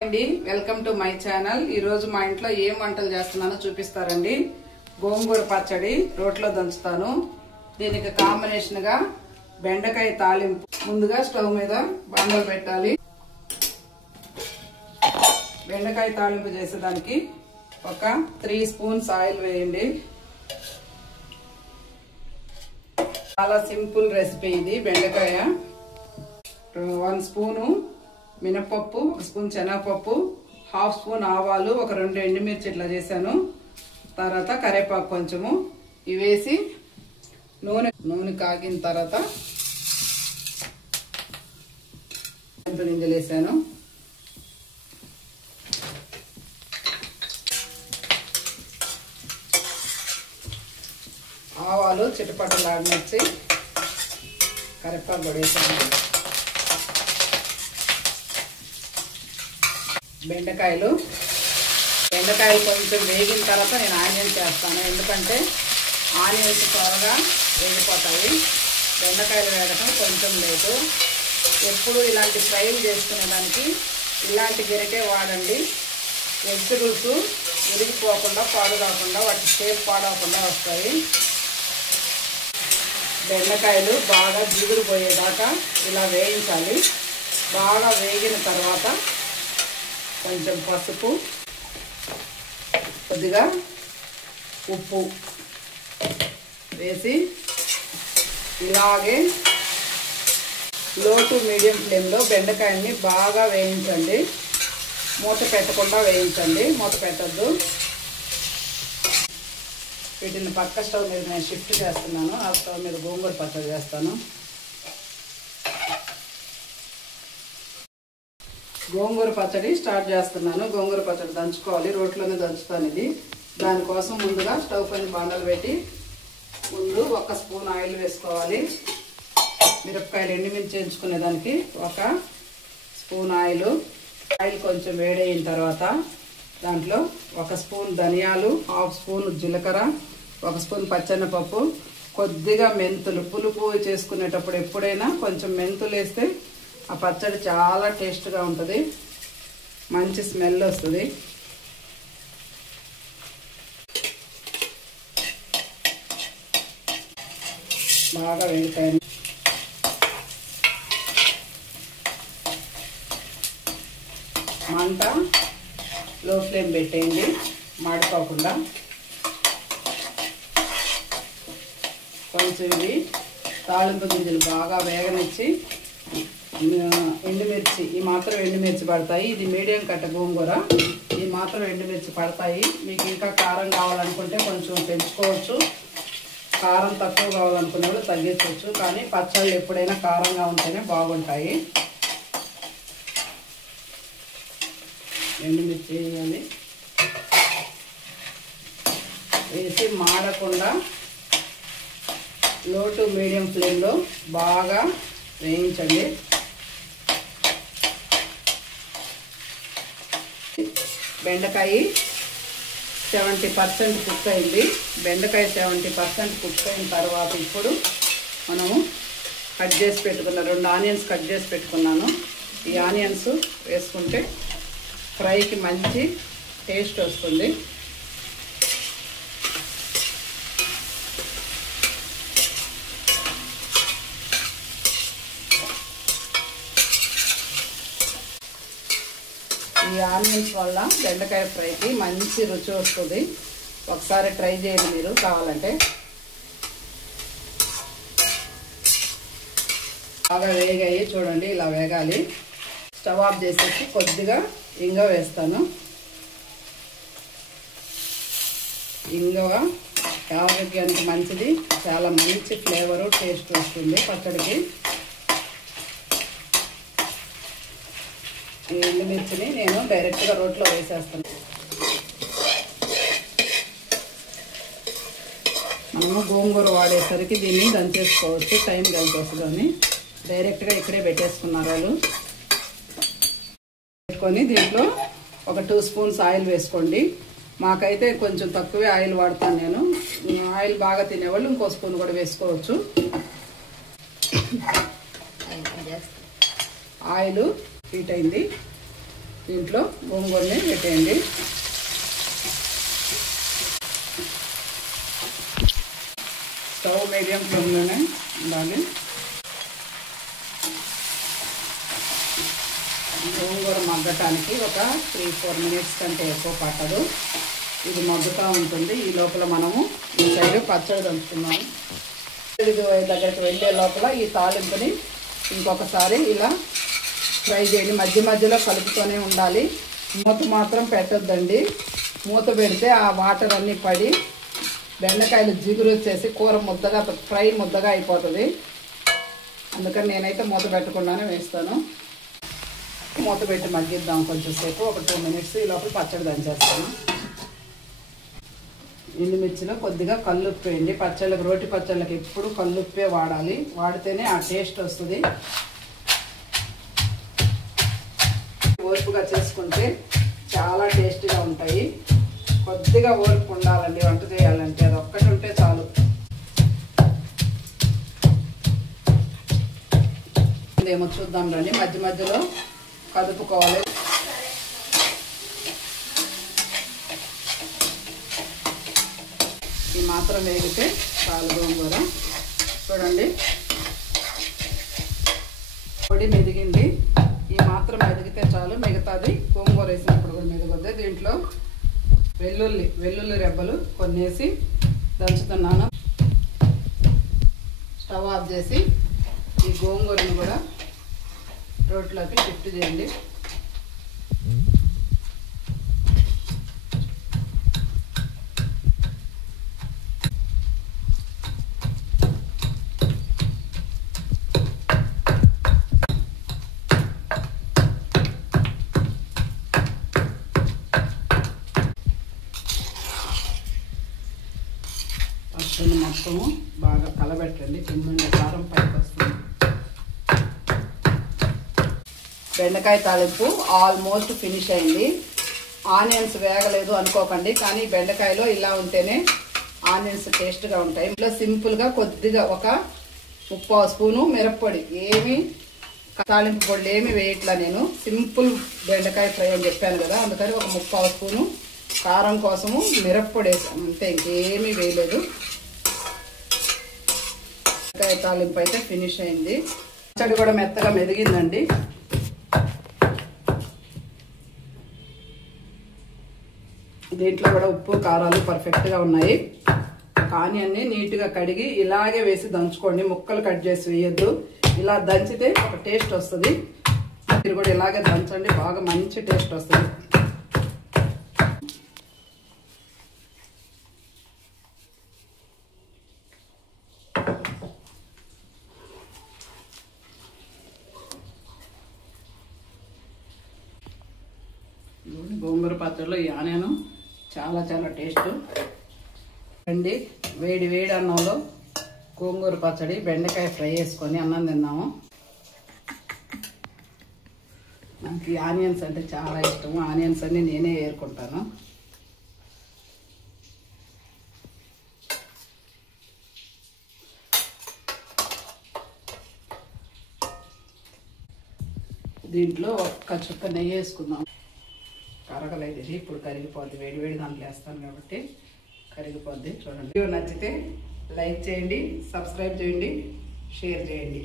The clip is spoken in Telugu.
అండి వెల్కమ్ టు మై ఛానల్। ఈ రోజు మా ఇంట్లో ఏం వంటలు చేస్తున్నానో చూపిస్తారండి। గోంగూర పచ్చడి రోట్లో దంచుతాను। దీనికి కాంబినేషన్ గా బెండకాయ తాలింపు। ముందుగా స్టవ్ మీద బాండలు పెట్టాలి। బెండకాయ తాలింపు చేసేదానికి ఒక 3 స్పూన్స్ ఆయిల్ వేయండి। చాలా సింపుల్ రెసిపీ ఇది బెండకాయ। 1 స్పూను మినపప్పు, 1 స్పూన్ శనగపప్పు, 1/2 స్పూన్ ఆవాలు, ఒక 2 ఎండుమిర్చి ఇట్లా చేశాను। తర్వాత కరివేపాకు కొంచెము ఇవేసి నూనె కాగిన తర్వాత గింజలు వేసాను। ఆవాలు చిటపటలాడినచ్చి కరివేపాకు కూడా వేసాను। బెండకాయలు కొంచెం వేగిన తర్వాత నేను ఆనియన్స్ వేస్తాను, ఎందుకంటే ఆనియన్స్ త్వరగా వేగిపోతాయి। బెండకాయలు వేయడం కొంచెం లేటు। ఎప్పుడు ఇలాంటి ఫ్రైలు చేసుకునేదానికి ఇలాంటి గిరకే వాడండి। వెజిటబుల్స్ విరిగిపోకుండా పాడు కాకుండా వాటి షేప్ పాడవకుండా వస్తాయి। బెండకాయలు బాగా జిగురు పోయేదాకా ఇలా వేయించాలి। బాగా వేగిన తర్వాత కొంచెం పసుపు, కొద్దిగా ఉప్పు వేసి ఇలాగే లో టు మీడియం ఫ్లేమ్లో బెండకాయని బాగా వేయించండి। మూత పెట్టకుండా వేయించండి, మూత పెట్టద్దు। వీటిని పక్క స్టవ్ మీద నేను షిఫ్ట్ చేస్తున్నాను। ఆ స్టవ్ మీద గోంగూర పచ్చడి చేస్తాను। గోంగూర పచ్చడి స్టార్ట్ చేస్తున్నాను। గోంగూర పచ్చడి దంచుకోవాలి, రోట్లోనే దంచుతాను ఇది। దానికోసం ముందుగా స్టవ్ పైన బాండలు పెట్టి ముందు 1 స్పూన్ ఆయిల్ వేసుకోవాలి। మిరపకాయలు ఎండుమిర్చి వేయించుకునే దానికి 1 స్పూన్ ఆయిల్ కొంచెం వేడైన తర్వాత దాంట్లో 1 స్పూన్ ధనియాలు, 1/2 స్పూన్ జీలకర్ర, 1 స్పూన్ పచ్చెనపప్పు, కొద్దిగా మెంతులు। పులుపు చేసుకునేటప్పుడు ఎప్పుడైనా కొంచెం మెంతులు వేస్తే ఆ పచ్చడి చాలా టేస్ట్గా ఉంటుంది, మంచి స్మెల్ వస్తుంది। బాగా వేగుతాయి। మంట లో ఫ్లేమ్ పెట్టేయండి, మాడిపోకుండా। కొంచెం ఇవి తాలింపు గింజలు బాగా వేగనిచ్చి ఎండుమిర్చి, ఈ మాత్రం ఎండుమిర్చి పడతాయి। ఇది మీడియం కట్ట గోంగూర, ఈ మాత్రం ఎండుమిర్చి పడతాయి। మీకు ఇంకా కారం కావాలనుకుంటే కొంచెం పెంచుకోవచ్చు, కారం తక్కువ కావాలనుకునే వాళ్ళు తగ్గించవచ్చు, కానీ పచ్చళ్ళు ఎప్పుడైనా కారంగా ఉంటేనే బాగుంటాయి। ఎండుమిర్చి వేయాలి, వేసి మాడకుండా లో టు మీడియం ఫ్లేమ్లో బాగా వేయించండి। బెండకాయ 70% కుక్ అయింది। బెండకాయ 70% కుక్ అయిన తర్వాత ఇప్పుడు మనము కట్ చేసి పెట్టుకున్న 2 ఆనియన్స్ కట్ చేసి పెట్టుకున్నాను। ఈ ఆనియన్స్ వేసుకుంటే ఫ్రైకి మంచి టేస్ట్ వస్తుంది। ఈ ఆనియన్స్ వల్ల బెండకాయ ఫ్రైకి మంచి రుచి వస్తుంది। ఒకసారి ట్రై చేయండి మీరు కావాలంటే। బాగా వేగాయి చూడండి, ఇలా వేగాలి। స్టవ్ ఆఫ్ చేసేసి కొద్దిగా ఇంగువ వేస్తాను। ఇంగువ ఆరోగ్యానికి మంచిది, చాలా మంచి ఫ్లేవరు టేస్ట్ వస్తుంది పచ్చడికి। ఈ ఎండుమిర్చిని నేను డైరెక్ట్గా రోట్లో వేసేస్తాను। మనము గోంగూర వాడేసరికి దీన్ని దంచేసుకోవచ్చు, టైం కలిసి వస్తుందని డైరెక్ట్గా ఇక్కడే పెట్టేసుకున్నారు వాళ్ళు। పెట్టుకొని దీంట్లో ఒక 2 స్పూన్స్ ఆయిల్ వేసుకోండి। మాకైతే కొంచెం తక్కువే ఆయిల్ వాడతాను నేను, ఆయిల్ బాగా తినేవాళ్ళు ఇంకో స్పూన్ కూడా వేసుకోవచ్చు। ఆయిల్ హీట్ అయింది, దీంట్లో గోంగూరని పెట్టేయండి. స్టవ్ మీడియం ఫ్లేమ్లోనే ఉండాలి. గోంగూర మగ్గటానికి ఒక 3-4 మినిట్స్ కంటే ఎక్కువ పట్టదు. ఇది మగ్గుతూ ఉంటుంది. ఈ లోపల మనము ఈ సైడ్ పచ్చడి దంచుకున్నాము. ఇది దగ్గరికి వెళ్ళే లోపల ఈ తాలింపుని ఇంకొకసారి ఇలా ఫ్రై చేయండి. మధ్య మధ్యలో కలుపుతూనే ఉండాలి. మూత మాత్రం పెట్టొద్దండి. మూత పెడితే ఆ వాటర్ అన్నీ పడి బెండకాయలు జిగురు వచ్చేసి కూర ముద్దగా ఫ్రై ముద్దగా అయిపోతుంది. అందుకని నేనైతే మూత పెట్టకుండానే వేస్తాను. మూత పెట్టి మగ్గిద్దాం కొంచెంసేపు, ఒక 2 మినిట్స్. ఈ లోపల పచ్చడి దంచేస్తాను. ఎండుమిర్చిలో కొద్దిగా కల్లుప్పు వేయండి. పచ్చళ్ళకి, రోటి పచ్చళ్ళకి ఎప్పుడు కల్లుప్పే వాడాలి. వాడితేనే ఆ టేస్ట్ వస్తుంది. ఓర్పుగా చేసుకుంటే చాలా టేస్టీగా ఉంటాయి. కొద్దిగా ఓర్పు ఉండాలండి వంట చేయాలంటే. అది ఒక్కటి ఉంటే చాలు. ఏమో చూద్దాం రండి. మధ్య మధ్యలో కదుపుకోవాలి. ఈ మాత్రం వేగితే చాలు గోంగూర. చూడండి పొడి మెదిగింది. ఈ మాత్రం మెదిగితే చాలు. మిగతాది గోంగూర వేసినప్పుడు కూడా మెదగొద్ది. దీంట్లో వెల్లుల్లి రెబ్బలు కొన్ని వేసి దంచుతున్నాను. స్టవ్ ఆఫ్ చేసి ఈ గోంగూరని కూడా రోట్లోకి షిఫ్ట్ చేయండి. పచ్చడిని మొత్తము బాగా కలబెట్టండి. కింద కారం పైకి వస్తుంది. బెండకాయ తాలింపు ఆల్మోస్ట్ ఫినిష్ అయింది. ఆనియన్స్ వేగలేదు అనుకోకండి, కానీ బెండకాయలో ఇలా ఉంటేనే ఆనియన్స్ టేస్ట్గా ఉంటాయి. ఇంట్లో సింపుల్గా కొద్దిగా ఒక 3/4 స్పూను మిరప్పొడి, ఏమి తాలింపు పొడి ఏమి వేయట్లా నేను. సింపుల్ బెండకాయ ఫ్రై అని చెప్పాను కదా, అందుకని ఒక 3/4 స్పూను కారం కోసము మిరప్పొడి వేసాను అంతే, ఇంకేమీ వేయలేదు. బెండకాయ తాలింపు అయితే ఫినిష్ అయింది. పచ్చడి కూడా మెత్తగా మెదిగిందండి. దీంట్లో కూడా ఉప్పు కారాలు పర్ఫెక్ట్గా ఉన్నాయి. ఆనియన్ని నీట్గా కడిగి ఇలాగే వేసి దంచుకోండి. ముక్కలు కట్ చేసి వేయద్దు. ఇలా దంచితే ఒక టేస్ట్ వస్తుంది. మీరు కూడా ఇలాగే దంచండి, బాగా మంచి టేస్ట్ వస్తుంది. గోంగూర పచ్చడిలో ఈ ఆనియన్ చాలా చాలా టేస్ట్ అండి. వేడి వేడి అన్నంలో గోంగూర పచ్చడి బెండకాయ ఫ్రై చేసుకొని అన్నం తిన్నాము. నాకు ఈ ఆనియన్స్ అంటే చాలా ఇష్టము. ఆనియన్స్ అన్ని నేనే ఏరుకుంటాను. దీంట్లో ఒక్క చుక్క నెయ్యి వేసుకుందాం. కరగలేదు ఇది, ఇప్పుడు కరిగిపోద్ది. వేడి వేడి దాంట్లో వేస్తాను కాబట్టి కరిగిపోద్ది. చూడండి, వీడియో నచ్చితే లైక్ చేయండి, సబ్స్క్రైబ్ చేయండి, షేర్ చేయండి.